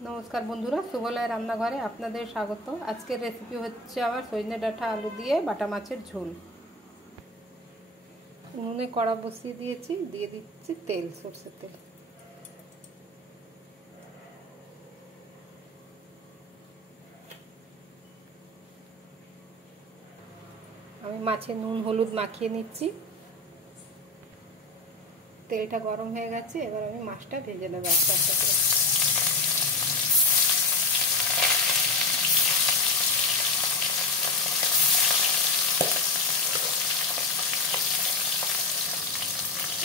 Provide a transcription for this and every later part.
नमस्कार बंधुरा सुबलाय रान्नाघरे आपनादेर स्वागत। आजकेर रेसिपि होच्छे आबार सजने डाँटा आलू दिए बाटा माछेर झोल। उनुने कड़ा बसिए दिएछि, दिए दिচ্ছি तेल, सरषेर तेल। आमी माछे नुन हलुद माखिए निচ্ছি। तेलटा गरम हये गेছে, एबार आमी माछटा भेजे नेব आस्ते आस्ते করে।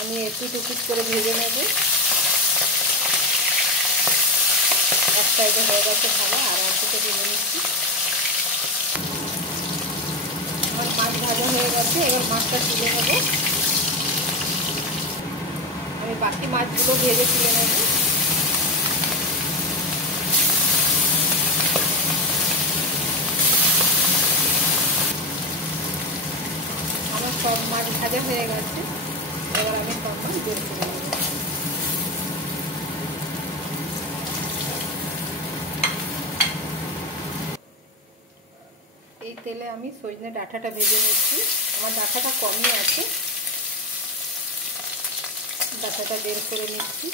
আমি একটু টুকুট করে ভেজে নেব। এক সাইডে হয়ে গেছে ভাজা, আর একদিকে ভেজে নিচ্ছি। আমার মাছ ভাজা হয়ে গেছে, এবার মাছটা তুলে নেব। আমি বাকি মাছগুলো ভেজে তুলে নেব। আমার সব মাছ ভাজা হয়ে গেছে, এবার আমি সব মাছ বের করে নেব। এই তেলে আমি সজনে ডাঁটাটা ভেজে নিচ্ছি। আমার ডাঁটাটা কমই আছে, ডাঁটাটা বের করে নিচ্ছি।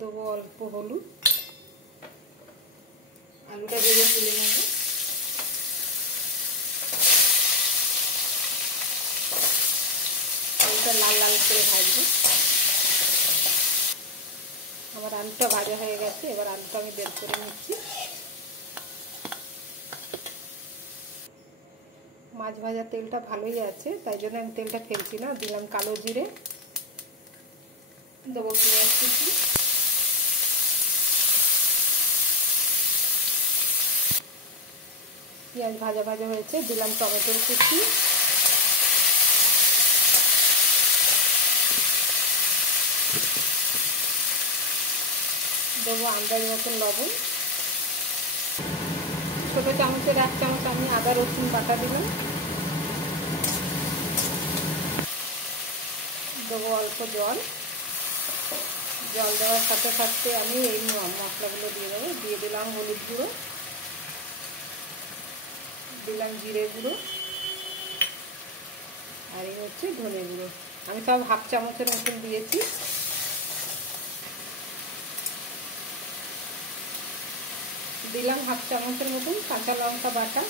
দেবো অল্প হলুদ, আলুটা ভেজে তুলে নেব। আলুটা লাল লাল করে ভাজবো। আমার আলুটা ভাজা হয়ে গেছে, এবার আলুটা আমি বের করে নিচ্ছি। মাছ ভাজা তেলটা ভালোই আছে, তাই জন্য আমি তেলটা ফেলছি না। দিলাম কালো জিরে, দেবো পেঁয়াজ কুচি, পেঁয়াজ ভাজা ভাজা হয়েছে, দিলাম টমেটোর কুচি, দেবো আন্দাজ মতন লবণ। ছোটো চামচের 1 চামচ আমি আদা রসুন বাটা দিলাম। দেবো অল্প জল। জল দেওয়ার সাথে সাথে আমি এই মশলাগুলো দিয়ে দেবো। দিয়ে দিলাম হলুদ গুঁড়ো, দিলাম জিরে গুঁড়ো, আর এই হচ্ছে ধনে গুঁড়ো। আমি সব 1/2 চামচের মতন দিয়েছি। দিলাম 1/2 চামচের মতন কাঁচা লঙ্কা বাটা।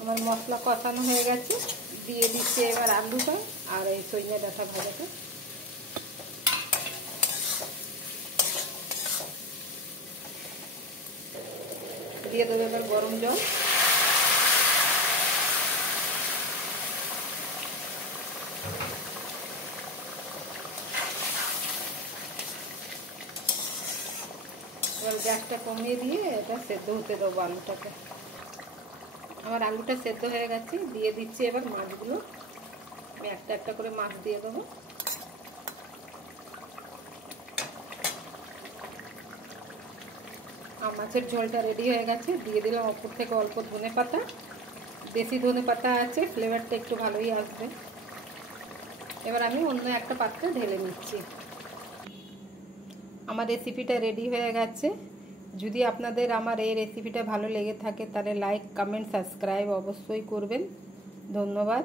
আমার মশলা কষানো হয়ে গেছে, দিয়ে দিচ্ছি এবার আলুটা আর এই সজনে ডাঁটা ভাজাটা। দিয়ে দেবো এবার গরম জল। এবার গ্যাসটা কমিয়ে দিয়ে এটা সেদ্ধ হতে দেবো আলুটাকে। আমার আলুটা সেদ্ধ হয়ে গেছে, দিয়ে দিচ্ছি এবার মাছগুলো। আমি একটা একটা করে মাছ দিয়ে দেবো। আর মাছের ঝোলটা রেডি হয়ে গেছে, দিয়ে দিলাম ওপর থেকে অল্প ধনে পাতা। দেশি ধনে পাতা আছে, ফ্লেভারটা একটু ভালোই আসবে। এবার আমি অন্য একটা পাত্রে ঢেলে নিচ্ছি। আমার রেসিপিটা রেডি হয়ে গেছে। যদি আপনাদের আমার এই রেসিপিটা ভালো লেগে থাকে তাহলে লাইক কমেন্ট সাবস্ক্রাইব অবশ্যই করবেন। ধন্যবাদ।